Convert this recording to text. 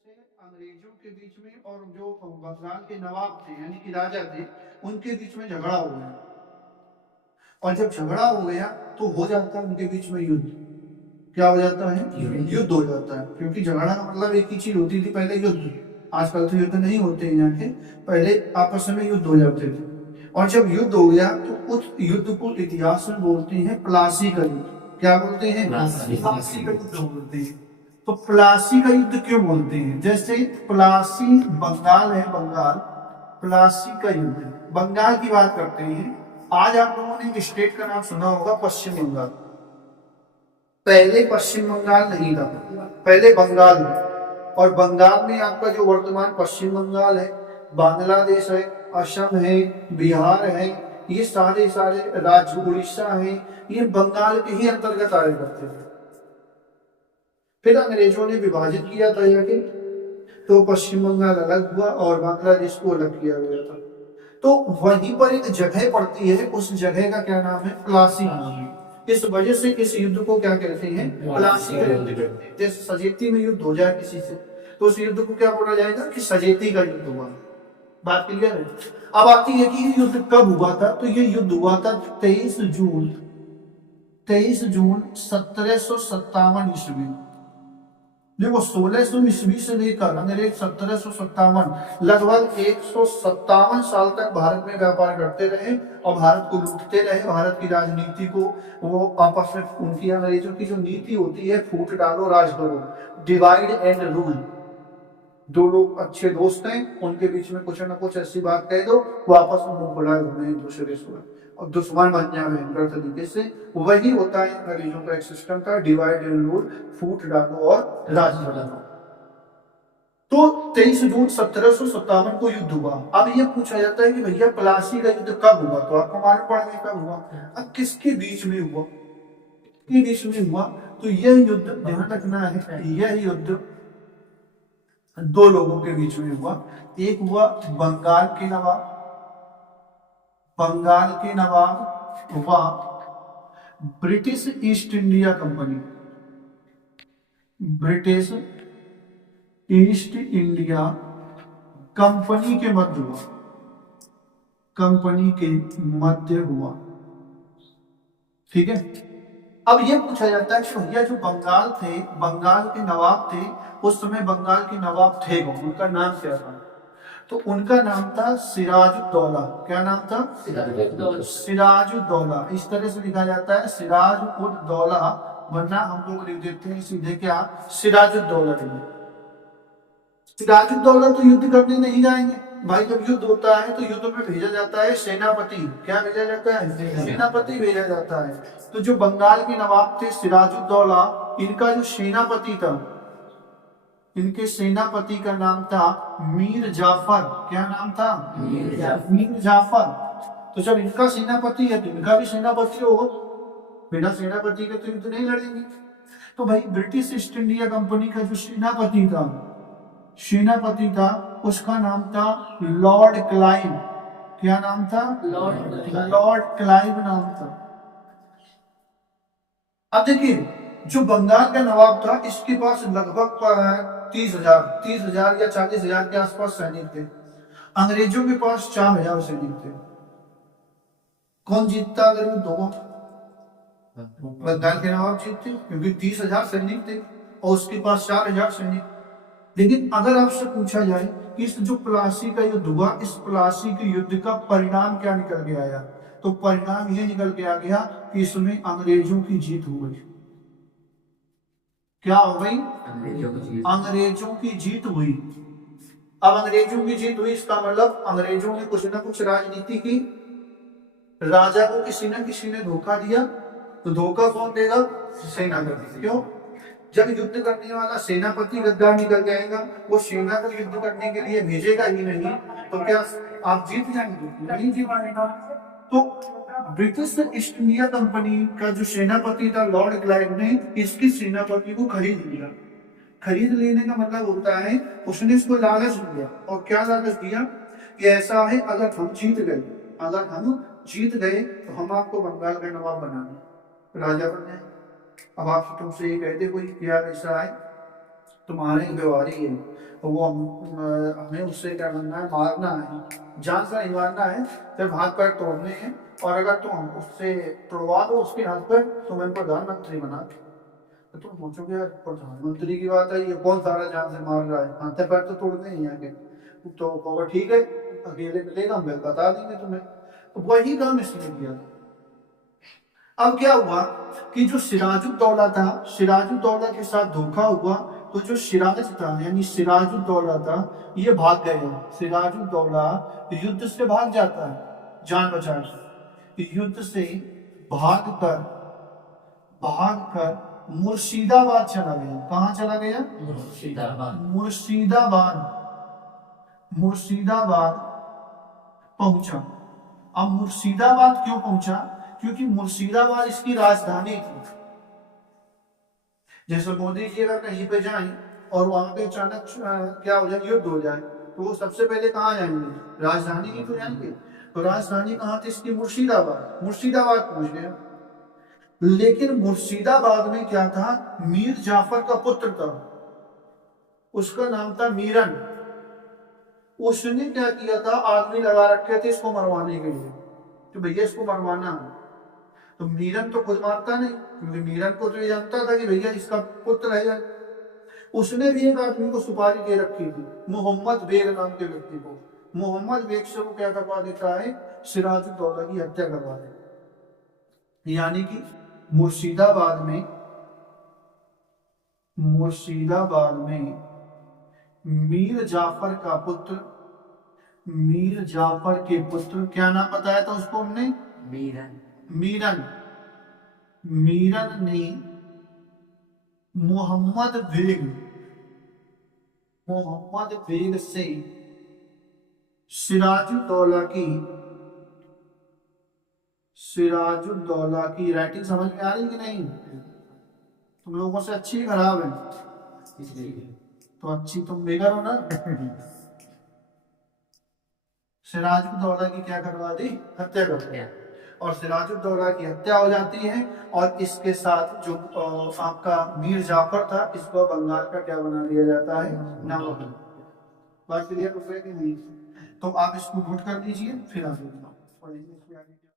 से अंग्रेजों के बीच में और जो बंगाल के नवाब थे यानी कि राजा थे उनके बीच में झगड़ा हो गया। और जब झगड़ा हो गया तो हो जाता है उनके बीच में युद्ध। क्या हो जाता है? युद्ध हो जाता है। क्योंकि झगड़ा का मतलब एक ही चीज होती थी पहले, युद्ध। आजकल तो युद्ध नहीं होते हैं यहाँ के, पहले आपस में युद्ध हो जाते थे। और जब युद्ध हो गया तो उस युद्ध को इतिहास में बोलते हैं प्लासी का युद्ध। क्या बोलते हैं? प्लासी का युद्ध बोलते हैं। तो प्लासी का युद्ध क्यों बोलते हैं? जैसे प्लासी बंगाल है, बंगाल, प्लासी का युद्ध बंगाल की बात करते हैं। आज आप लोगों ने एक स्टेट का नाम सुना होगा, पश्चिम बंगाल। पहले पश्चिम बंगाल नहीं था, पहले बंगाल था। और बंगाल में आपका जो वर्तमान पश्चिम बंगाल है, बांग्लादेश है, असम है, बिहार है, ये सारे सारे राज्य, उड़ीसा है, ये बंगाल के ही अंतर्गत आया करते थे। फिर अंग्रेजों ने विभाजित किया था यहाँ के, तो पश्चिम बंगाल अलग हुआ और बांग्लादेश को अलग किया गया था। तो वहीं पर एक जगह पड़ती है, उस जगह का क्या नाम है? प्लासी नाम है। इस वजह से इस युद्ध को क्या कहते हैं? प्लासी का युद्ध कहते हैं। जैसे सजेती में युद्ध हो जाए किसी से तो उस युद्ध को क्या बोला जाएगा? कि सजेती का युद्ध हुआ। बात क्लियर है? अब आती है कि ये युद्ध कब हुआ था? तो ये युद्ध हुआ था 23 जून 1757 ईस्वी। देखो 1600 ईस्वी से लेकर अंग्रेज 1757, लगभग 157 साल तक भारत में व्यापार करते रहे और भारत को लूटते रहे। भारत की राजनीति को वो आपस में, उनकी अंग्रेजों की जो नीति होती है, फूट डालो राज करो, डिवाइड एंड रूल। दो लोग अच्छे दोस्त हैं, उनके बीच में कुछ ना कुछ ऐसी बात कह दो, वो आपस में मुंह फुलाए घूमे एक दूसरे से और दुश्मन बन जाए भयंकर तरीके से। वही होता है अंग्रेजों का एक सिस्टम था, डिवाइड एंड रूल, फूट डालो और राज बनाओ। तो 23 जून 1757 को युद्ध हुआ। अब ये पूछा जाता है कि भैया प्लासी का युद्ध कब हुआ? तो आपको मालूम पड़ गया कब हुआ। अब किसके बीच में हुआ? किसके बीच में हुआ? तो यह युद्ध ध्यान रखना है, यह युद्ध दो लोगों के बीच में हुआ। एक हुआ बंगाल के नवाब, बंगाल के नवाब हुआ British east India company, British east India company के मध्य हुआ, कंपनी के मध्य हुआ। ठीक है। अब यह पूछा जाता है कि भैया जो बंगाल थे, बंगाल के नवाब थे, उस समय बंगाल के नवाब थे कौन? उनका नाम क्या था? तो उनका नाम था सिराजुद्दौला। क्या नाम था? सिराजुद्दौला। इस तरह से लिखा जाता है सिराजुद्दौला, वरना हम लोग लिख देते हैं सीधे क्या? सिराजुद्दौला। सिराजुद्दौला तो युद्ध करने नहीं जाएंगे भाई। जब युद्ध होता है तो युद्ध में भेजा जाता है सेनापति। क्या भेजा जाता है? सेनापति भेजा जाता है। तो जो बंगाल के नवाब थे सिराजुद्दौला, इनका जो सेनापति था, इनके सेनापति का नाम था मीर जाफर। क्या नाम था? मीर जाफर। तो जब इनका सेनापति है तो इनका भी सेनापति होगा, बिना सेनापति के तो युद्ध नहीं लड़ेंगे। तो भाई ब्रिटिश ईस्ट इंडिया कंपनी का जो सेनापति था, उसका नाम था लॉर्ड क्लाइव। क्या नाम था? लॉर्ड क्लाइव नाम था। अब देखिए, जो बंगाल का नवाब था, इसके पास लगभग 30,000 या 40,000 के आसपास सैनिक थे। अंग्रेजों के पास 4,000 सैनिक थे। कौन जीतता अगर वो दो? बंगाल के नवाब जीतते, क्योंकि 30,000 सैनिक थे और उसके पास 4,000 सैनिक। लेकिन अगर आपसे पूछा जाए कि इस जो प्लासी का युद्ध हुआ, इस प्लासी के युद्ध का परिणाम क्या निकल के आया, तो परिणाम ये निकल के आ गया कि इसमें अंग्रेजों की जीत हो गई। क्या हो गई? अंग्रेजों की जीत हुई। अब अंग्रेजों की जीत हुई, इसका मतलब अंग्रेजों ने कुछ ना कुछ राजनीति की, राजा को किसी न किसी ने धोखा दिया। तो धोखा कौन देगा? सेनापति। क्यों? जब युद्ध करने वाला सेनापति गद्दार निकल जाएगा, वो सेना को युद्ध करने के लिए भेजेगा ही नहीं, तो क्या आप जीत जाएंगे? नहीं जीत पाएगा। तो ब्रिटिश ईस्ट इंडिया कंपनी का जो सेनापति था लॉर्ड क्लाइव ने इसके सेनापति को खरीद लिया। खरीद लेने का मतलब होता है उसने इसको लालच दिया। और क्या लालच दिया? कि ऐसा है, अगर हम जीत गए, अगर हम जीत गए तो हम आपको बंगाल का नवाब बनाएंगे, राजा बन जाए। अब आप तुमसे ये कहते कोई यार ऐसा है, तुम्हारे व्यवहारी है, तो वो हमें उससे क्या करना है, मारना है, जान से नहीं मारना है, सिर्फ हाथ पैर तोड़ने हैं। और अगर तुम उससे तुड़वा दो उसके हाथ पैर, तो मैं प्रधानमंत्री बना के, तो तुम सोचोगे यार प्रधानमंत्री की बात है, ये कौन सारा जान से मार रहा है, हाथ पैर तो तोड़ने ही आगे। तो कहोगे ठीक है, अकेले मिलेगा, हम बता देंगे तुम्हें। तो वही काम इसने किया था। अब क्या हुआ कि जो सिराजुद्दौला था, सिराजुद्दौला के साथ धोखा हुआ, तो जो सिराज था यानी सिराजुद्दौला था, ये भाग गया। सिराजुद्दौला युद्ध से भाग जाता है जान बचा के, युद्ध से भागकर भागकर मुर्शिदाबाद चला गया। कहाँ चला गया? मुर्शिदाबाद। मुर्शिदाबाद, मुर्शिदाबाद पहुंचा। अब मुर्शिदाबाद क्यों पहुंचा? क्योंकि मुर्शिदाबाद इसकी राजधानी थी। जैसे मोदी जी अगर कहीं पे जाएं और वहां पे अचानक क्या हो जाए, युद्ध हो जाए, तो वो सबसे पहले कहाँ जाएंगे? राजधानी ही तो जाएंगे। तो राजधानी कहाँ थी इसकी? मुर्शिदाबाद। मुर्शिदाबाद पहुंच गया। लेकिन मुर्शिदाबाद में क्या था, मीर जाफर का पुत्र था, उसका नाम था मीरन। उसने क्या किया था, आदमी लगा रखे थे इसको मरवाने के लिए, तो भैया इसको मरवाना है। तो मीरन तो खुद मारता नहीं, क्योंकि मीरन को तो ये जानता था कि भैया इसका पुत्र है। उसने भी एक आदमी को सुपारी दे रखी थी, मोहम्मद बेग नाम के व्यक्ति को। मोहम्मद बेग से वो क्या करवा देता है, सिराजुद्दौला की हत्या करवा देता है। यानी कि मुर्शिदाबाद में, मुर्शिदाबाद में मीर जाफर का पुत्र, मीर जाफर के पुत्र, क्या नाम बताया था उसको हमने? मीरन। मीरन। मीरन ने मोहम्मद बेग, मोहम्मद बेग से सिराजुद्दौला की, सिराजुद्दौला की राइटिंग समझ में आ रही कि नहीं? तुम लोगों से अच्छी खराब है? तो अच्छी तुम बेगर हो ना। सिराजुद्दौला की क्या करवा दी? हत्या कर दी। और सिराजुद्दौला की हत्या हो जाती है, और इसके साथ जो आपका मीर जाफर था, इसको बंगाल का क्या बना दिया जाता है? नवाब। बात क्लियर हो गई कि नहीं? तो आप इसको नोट कर लीजिए, फिर आगे